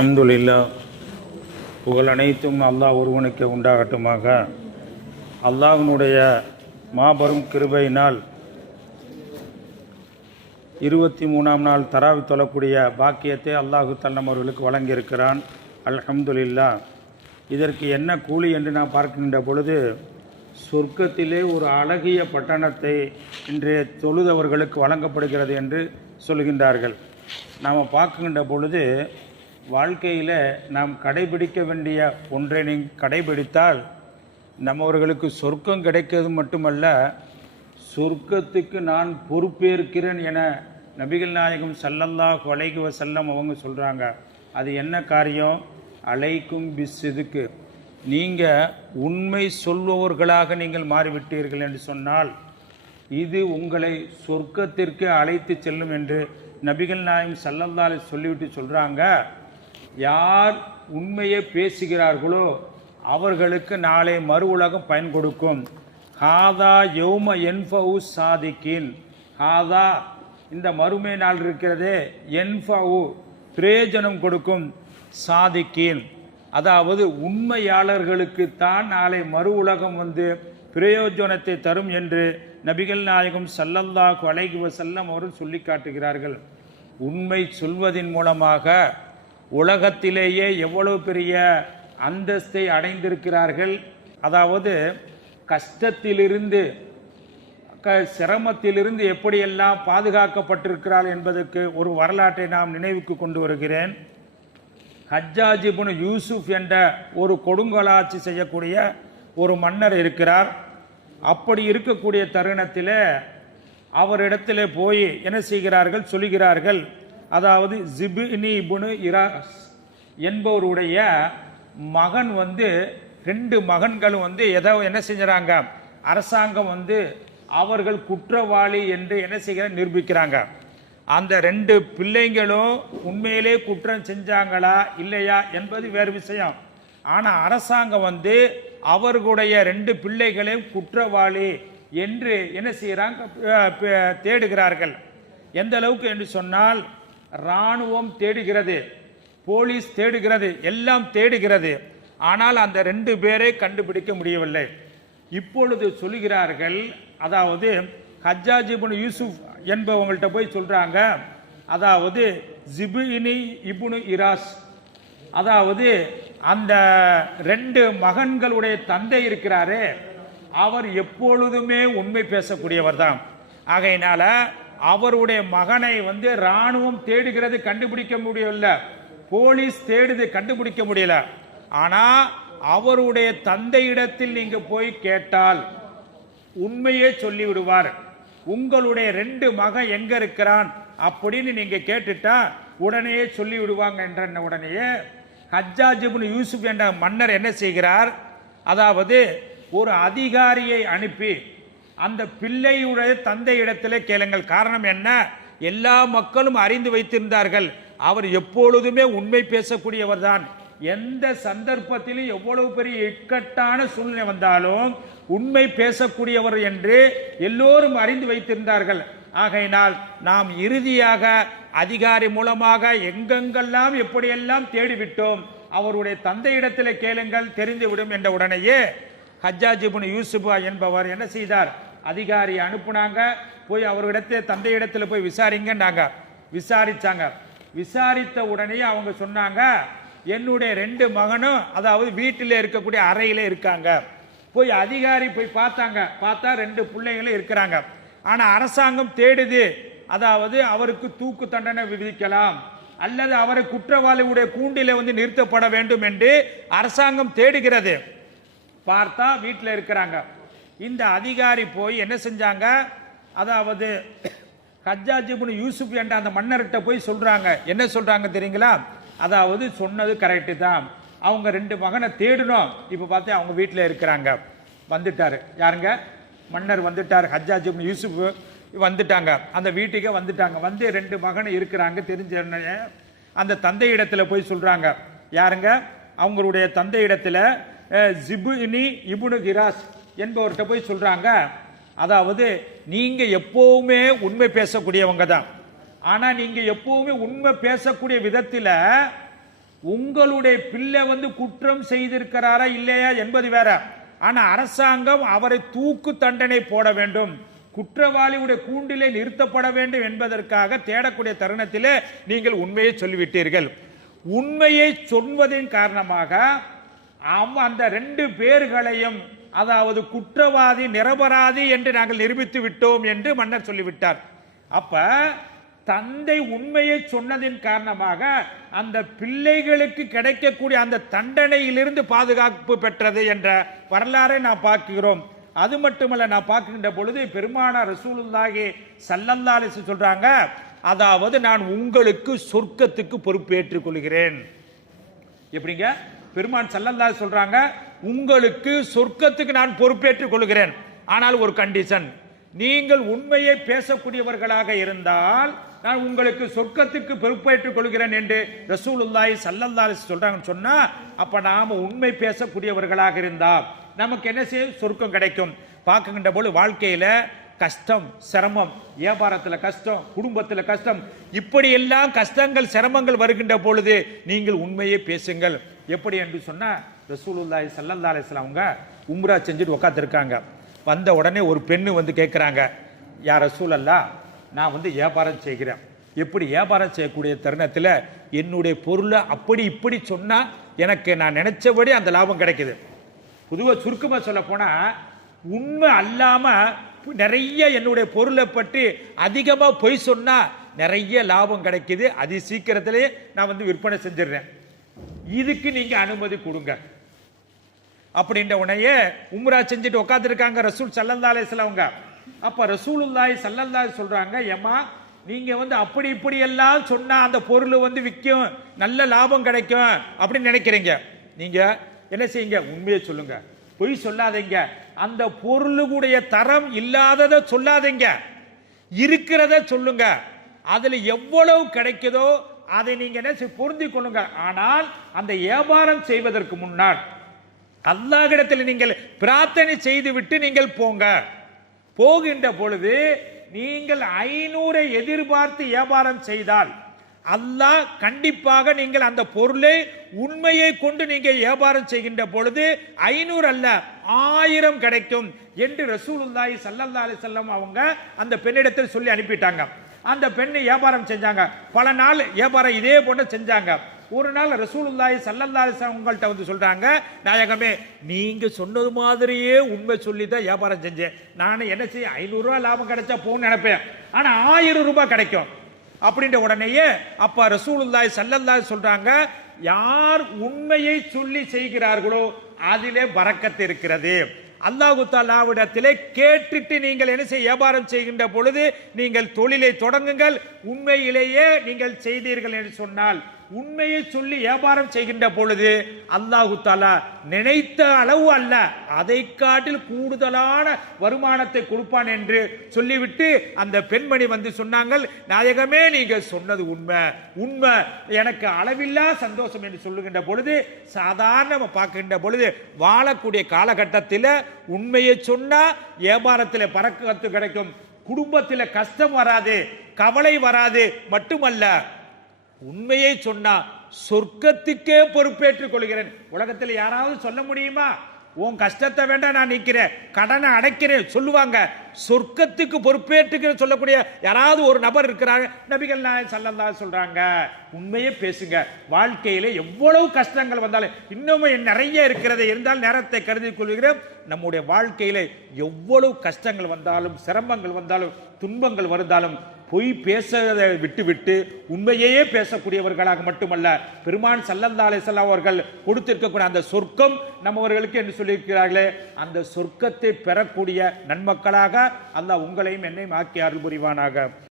அல்ஹம்துலில்லாஹ், புகழ் அனைத்தும் அல்லாஹ் ஒருவனுக்கு உண்டாகட்டுமாக. அல்லாஹ்வினுடைய மாபெரும் கிருபையினால் 23ஆம் நாள் தராவி தொழக்கூடிய பாக்கியத்தை அல்லாஹு தஆலா அவர்களுக்கு வழங்கியிருக்கிறான். அல்ஹம்துலில்லாஹ். இதற்கு என்ன கூலி என்று நாம் பார்க்கின்ற பொழுது, சொர்க்கத்திலே ஒரு அழகிய பட்டணத்தை இன்றைய தொழுதவர்களுக்கு வழங்கப்படுகிறது என்று சொல்கின்றார்கள். நாம் பார்க்கின்ற பொழுது, வாழ்க்கையில் நாம் கடைபிடிக்க வேண்டிய ஒன்றை கடைபிடித்தால் நம்மவர்களுக்கு சொர்க்கம் கிடைக்கிறது மட்டுமல்ல, சொர்க்கத்துக்கு நான் பொறுப்பேற்கிறேன் என நபிகள் நாயகம் ஸல்லல்லாஹு அலைஹி வஸல்லம் அவங்க சொல்கிறாங்க. அது என்ன காரியம்? அலைக்கும் பிஸ்ஸிதுக்கு, நீங்கள் உண்மை சொல்பவர்களாக நீங்கள் மாறிவிட்டீர்கள் என்று சொன்னால் இது உங்களை சொர்க்கத்திற்கு அழைத்து செல்லும் என்று நபிகள் நாயகம் ஸல்லல்லாஹு அலைஹி சொல்லிவிட்டு சொல்கிறாங்க. யார் உண்மையை பேசுகிறார்களோ அவர்களுக்கு நாளை மறு உலகம் பயன் கொடுக்கும். ஹாதா யௌம என்ஃபவு சாதிக்கின். ஹாதா, இந்த மறுமை நாள் இருக்கிறதே, என்ஃபவு பிரயோஜனம் கொடுக்கும், சாதிக்கின் அதாவது உண்மையாளர்களுக்கு தான் நாளை மறு உலகம் பிரயோஜனத்தை தரும் என்று நபிகள் நாயகம் ஸல்லல்லாஹு அலைஹி வஸல்லம் அவர்கள் சொல்லி காட்டுகிறார்கள். உண்மை சொல்வதின் மூலமாக உலகத்திலேயே எவ்வளவு பெரிய அந்தஸ்தை அடைந்திருக்கிறார்கள். அதாவது கஷ்டத்திலிருந்து சிரமத்திலிருந்து எப்படியெல்லாம் பாதுகாக்கப்பட்டிருக்கிறார் என்பதற்கு ஒரு வரலாற்றை நாம் நினைவுக்கு கொண்டு வருகிறேன். ஹஜ்ஜாஜ் இப்னு யூசுப் என்ற ஒரு கொடுங்கோலாட்சி செய்யக்கூடிய ஒரு மன்னர் இருக்கிறார். அப்படி இருக்கக்கூடிய தருணத்தில் அவரிடத்தில் போய் என்ன செய்கிறார்கள், சொல்லுகிறார்கள். அதாவது ஜிப்னி இப்னு இராஸ் என்பவருடைய மகன் 2 மகன்களும் என்ன செஞ்சுறாங்க, அரசாங்கம் அவர்கள் குற்றவாளி என்று என்ன செய்கிற நிரூபிக்கிறாங்க. அந்த 2 பிள்ளைங்களும் உண்மையிலே குற்றம் செஞ்சாங்களா இல்லையா என்பது வேறு விஷயம். ஆனால் அரசாங்கம் அவர்களுடைய 2 பிள்ளைகளையும் குற்றவாளி என்று என்ன செய்கிறாங்க, தேடுகிறார்கள். எந்த அளவுக்கு என்று சொன்னால், இராணுவம் தேடுகிறது, போலீஸ் தேடுகிறது, எல்லாம் தேடுகிறது. ஆனால் அந்த 2 பேரை கண்டுபிடிக்க முடியவில்லை. இப்பொழுது சொல்லுகிறார்கள், அதாவது ஹஜ்ஜாஜ் இப்னு யூசுப் என்பவங்கள்ட்ட போய் சொல்றாங்க, அதாவது ஜிப்னி இப்னு இராஸ், அதாவது அந்த 2 மகன்களுடைய தந்தை இருக்கிறாரே, அவர் எப்பொழுதுமே உண்மை பேசக்கூடியவர் தான். ஆகையினால அவருடைய மகனை இராணுவம் தேடுகிறது, கண்டுபிடிக்க முடியவில்லை. போலீஸ் தேடுது, கண்டுபிடிக்க முடியல. ஆனா அவருடைய தந்தையிடத்தில் நீங்க போய் கேட்டால் உண்மையே சொல்லி விடுவார். உங்களுடைய 2 மகன் எங்க இருக்கிறான் அப்படின்னு நீங்க கேட்டுட்டா உடனே சொல்லி விடுவாங்க என்ற உடனேயே ஹஜ்ஜாஜ் இப்னு யூசுப் என்ற மன்னர் என்ன செய்கிறார், அதாவது ஒரு அதிகாரியை அனுப்பி அந்த பிள்ளையுடைய தந்தை இடத்திலே கேளுங்கள். காரணம் என்ன, எல்லா மக்களும் அறிந்து வைத்திருந்தார்கள், அவர் எப்பொழுதுமே உண்மை பேசக்கூடியவர் தான். எந்த சந்தர்ப்பத்திலும் எவ்வளவு பெரிய இக்கட்டான சூழ்நிலை வந்தாலும் உண்மை பேசக்கூடியவர் என்று எல்லோரும் அறிந்து வைத்திருந்தார்கள். ஆகையினால் நாம் இறுதியாக அதிகாரி மூலமாக எங்கெங்கெல்லாம் எப்படியெல்லாம் தேடிவிட்டோம், அவருடைய தந்தையிடத்தில் கேளுங்கள், தெரிந்துவிடும் என்ற உடனேயே ஹஜ்ஜாஜ் இப்னு யூசுப் என்பவர் என்ன செய்தார், அதிகாரி அனுப்புனாங்க. போய் அவர்களிடத்தில் தந்தையிடத்தில் போய் விசாரிங்கன்னாங்க. விசாரிச்சாங்க. விசாரித்த உடனே அவங்க சொன்னாங்க, என்னுடைய 2 மகனும் அதாவது வீட்டில் இருக்கக்கூடிய அறையில இருக்காங்க. போய் அதிகாரி போய் பார்த்தாங்க. பார்த்தா 2 பிள்ளைகளும் இருக்கிறாங்க. ஆனா அரசாங்கம் தேடுது, அதாவது அவருக்கு தூக்கு தண்டனை விதிக்கலாம் அல்லது அவரை குற்றவாளியுடைய கூண்டில நிறுத்தப்பட வேண்டும் என்று அரசாங்கம் தேடுகிறது. பார்த்தா வீட்டில் இருக்கிறாங்க. இந்த அதிகாரி போய் என்ன செஞ்சாங்க, அதாவது ஹஜ்ஜாஜ் இப்னு யூசுப் என்ற அந்த மன்னர்கிட்ட போய் சொல்றாங்க. என்ன சொல்றாங்க தெரியுங்களா, அதாவது சொன்னது கரெக்டு தான், அவங்க 2 மகனை தேடணும். இப்போ பார்த்து அவங்க வீட்டில் இருக்கிறாங்க. வந்துட்டாரு யாருங்க, மன்னர் வந்துட்டார். ஹஜ்ஜாஜ் இப்னு யூசுப் வந்துட்டாங்க, அந்த வீட்டுக்கே வந்துட்டாங்க. 2 மகனை இருக்கிறாங்க. தெரிஞ்ச அந்த தந்தை இடத்துல போய் சொல்றாங்க. யாருங்க, அவங்களுடைய தந்தை இடத்துல ஜிப்னி இப்னு இராஸ் என்பவர்கிட்ட போய் சொல்றாங்க, அதாவது நீங்க எப்பவுமே உண்மை பேசக்கூடியவங்க தான், ஆனா நீங்க எப்பவுமே உண்மை பேசக்கூடிய விதத்தில் உங்களுடைய பிள்ளை குற்றம் செய்திருக்கிறாரா இல்லையா என்பது வேற. ஆனா அரசாங்கம் அவரை தூக்கு தண்டனை போட வேண்டும், குற்றவாளியுடைய கூண்டிலே நிறுத்தப்பட வேண்டும் என்பதற்காக தேடக்கூடிய தருணத்திலே நீங்கள் உண்மையை சொல்லிவிட்டீர்கள். உண்மையை சொல்வதன் காரணமாக அந்த 2 பேர்களையும், அதாவது குற்றவாளி நிரபராதி என்று நாங்கள் நிரூபித்து விட்டோம் என்று மன்னர் சொல்லிவிட்டார். அப்ப தந்தை உண்மையை சொன்னதின் காரணமாக அந்த பிள்ளைகளுக்கு கிடைக்கக்கூடிய அந்த தண்டனையிலிருந்து பாதுகாப்பு பெற்றது என்ற வரலாறை நாம் பார்க்கிறோம். அது மட்டுமல்ல, நான் பார்க்கின்ற பொழுது பெருமானார் ரசூலுல்லாஹி ஸல்லல்லாஹு அலைஹி வஸல்லம் சொல்றாங்க, அதாவது நான் உங்களுக்கு சொர்க்கத்துக்கு பொறுப்பேற்றுக் கொள்கிறேன். எப்படிங்க? பெருமான் ஸல்லல்லாஹு அலைஹி சொல்றாங்க, உங்களுக்கு சொர்க்கத்துக்கு நான் பொறுப்பேற்றுக் கொள்கிறேன். ஆனால் ஒரு கண்டிஷன், நீங்கள் உண்மையை பேசக்கூடியவர்களாக இருந்தால் நான் உங்களுக்கு சொர்க்கத்துக்கு பொறுப்பேற்றுக் கொள்கிறேன் என்று ரசூலுல்லாஹி ஸல்லல்லாஹு அலைஹி வஸல்லம் சொல்றாங்கன்னு சொன்னா, அப்ப நாம உண்மை பேசக்கூடியவர்களாக இருந்தால் நமக்கு என்ன செய்யும்? சொர்க்கம் கிடைக்கும். பார்க்கின்ற போது வாழ்க்கையில கஷ்டம், சிரமம், வியாபாரத்தில் கஷ்டம், குடும்பத்தில் கஷ்டம், இப்படி எல்லாம் கஷ்டங்கள் சிரமங்கள் வருகின்ற பொழுது நீங்கள் உண்மையை பேசுங்கள். எப்படி என்று சொன்னா, ரசூலுல்லாஹி ஸல்லல்லாஹு அலைஹி வஸல்லம் அவங்க உம்ரா செஞ்சுட்டு உட்கார்ந்திருக்காங்க. வந்த உடனே ஒரு பெண்ணு கேட்குறாங்க, யா ரசூலல்லாஹ், நான் வியாபாரம் செய்கிறேன். எப்படி வியாபாரம் செய்யக்கூடிய தருணத்தில் என்னுடைய பொருளை அப்படி இப்படி சொன்னா எனக்கு நான் நினைச்சபடி அந்த லாபம் கிடைக்குது. பொதுவாக சுருக்கமாக சொல்ல போனா, உண்மை அல்லாம நிறைய என்னுடைய பொருளை பற்றி அதிகமாக பொய் சொன்னா நிறைய லாபம் கிடைக்குது, அதி சீக்கிரத்திலேயே நான் விற்பனை செஞ்சிடறேன், இதுக்கு நீங்க அனுமதி கொடுங்க அப்படின்ற உடனே உம்ரா செஞ்சுட்டு உட்காந்துருக்காங்க ரசூல் ஸல்லல்லாஹு அலைஹி வஸல்லம் அவங்க. அப்ப ரசூலுல்லாஹி ஸல்லல்லாஹு அலைஹி சொல்றாங்க, ஏமா நீங்க அப்படி இப்படி எல்லாம் சொன்னா அந்த பொருள் விற்கும், நல்ல லாபம் கிடைக்கும் அப்படின்னு நினைக்கிறீங்க. நீங்க என்ன செய்யுங்க? உண்மையை சொல்லுங்க, பொய் சொல்லாதீங்க, அந்த பொருளுடைய தரம் இல்லாததை சொல்லாதீங்க, இருக்கிறத சொல்லுங்க, அதுல எவ்வளவு கிடைக்குதோ அதை நீங்க என்ன பொருந்தி கொள்ளுங்க. ஆனால் அந்த வியாபாரம் செய்வதற்கு முன்னால் அல்லாஹ்விடத்தில் நீங்கள் பிரார்த்தனை செய்து விட்டு நீங்கள் போங்க. போகின்ற பொழுது நீங்கள் 500 எதிர்பார்த்து வியாபாரம் செய்தால் அல்லாஹ் கண்டிப்பாக நீங்கள் அந்த பொருளை உண்மையை கொண்டு நீங்கள் வியாபாரம் செய்கின்ற பொழுது 500 அல்ல 1000 கிடைக்கும் என்று ரசூலுல்லாஹி ஸல்லல்லாஹு அலைஹி வஸல்லம் அவங்க அந்த பெண்ணிடத்தில் சொல்லி அனுப்பிட்டாங்க. அந்த பெண்ணை வியாபாரம் செஞ்சாங்க. பல நாள் வியாபாரம் இதே போன்று செஞ்சாங்க. ஒரு நாள் ரசூலுல்லாஹி ஸல்லல்லாஹு அலைஹி வஸல்லம் உங்கள்கிட்ட சொல்றாங்க, நாயகமே நீங்க சொன்னது மாதிரியே உண்மை சொல்லி தான் வியாபாரம் செஞ்சேன். நான் என்ன செய்ய 500 ரூபாய் லாபம் கிடைச்சா போன்னு நினைப்பேன், ஆனா 1000 ரூபாய் கிடைக்கும் அப்படின்ற உடனேயே அப்ப ரசூலுல்லாஹி ஸல்லல்லாஹு அலைஹி சொல்றாங்க, யார் உண்மையை சொல்லி செய்கிறார்களோ அதிலே பரக்கத்து இருக்கிறது. அல்லாஹ் தஆலாவிடத்திலே கேட்டுட்டு நீங்கள் என்ன செய்ய வியாபாரம் செய்கின்ற பொழுது நீங்கள் தொழிலை தொடங்குங்கள். உண்மையிலேயே நீங்கள் செய்தீர்கள் என்று சொன்னால், உண்மையை சொல்லி வியாபாரம் செய்கின்ற பொழுது அல்லாஹ் தஆலா நினைத்த அளவு அல்ல, அதை காட்டில் கூடுதலான வருமானத்தை கொடுப்பான் என்று சொல்லிவிட்டு அந்த பெண்மணி சொன்னாங்கள், நாயகமே நீங்கள் சொன்னது உண்மை, உண்மை, எனக்கு அளவில்லா சந்தோஷம் என்று சொல்லுகின்ற பொழுது சாதாரண பார்க்கின்ற பொழுது வாழக்கூடிய காலகட்டத்தில் உண்மையை சொன்னா வியாபாரத்தில் பறக்கத்து கிடைக்கும், குடும்பத்தில் கஷ்டம் வராது, கவலை வராது, மட்டுமல்ல உண்மையை சொன்னா சொர்க்கத்துக்கே பொறுப்பேற்றுக் கொள்கிறேன். உலகத்தில் யாராவது சொல்ல முடியுமா? உன் கஷ்டத்தை வேண்டாம் நான் நிற்கிறேன், கடனை அடைக்கிறேன் சொல்லுவாங்க. சொர்க்கத்துக்கு பொறுப்பேற்றுக்கிற சொல்லக்கூடிய யாராவது ஒரு நபர் இருக்கிறாங்க? நபிகள் நாயகம் ஸல்லல்லாஹு அலைஹி சொல்றாங்க, உண்மையே பேசுங்க. வாழ்க்கையில எவ்வளவு கஷ்டங்கள் வந்தாலும், இன்னும் நிறைய இருக்கிறது இருந்தால் நேரத்தை கருதி கொள்கிறோம். நம்முடைய வாழ்க்கையில எவ்வளவு கஷ்டங்கள் வந்தாலும், சிரமங்கள் வந்தாலும், துன்பங்கள் வந்தாலும் பொய் பேசுவதை விட்டுவிட்டு உண்மையே பேசக்கூடியவர்களாக மட்டுமல்ல, பெருமான் ஸல்லல்லாஹு அலைஹி வஸல்லம் அவர்கள் கொடுத்திருக்கக்கூடிய அந்த சொர்க்கம் நம்மவர்களுக்கு என்று சொல்லியிருக்கிறார்களே, அந்த சொர்க்கத்தை பெறக்கூடிய நன்மக்களாக அல்லாஹ் உங்களையும் என்னையும் ஆக்கி அருள் புரிவானாக.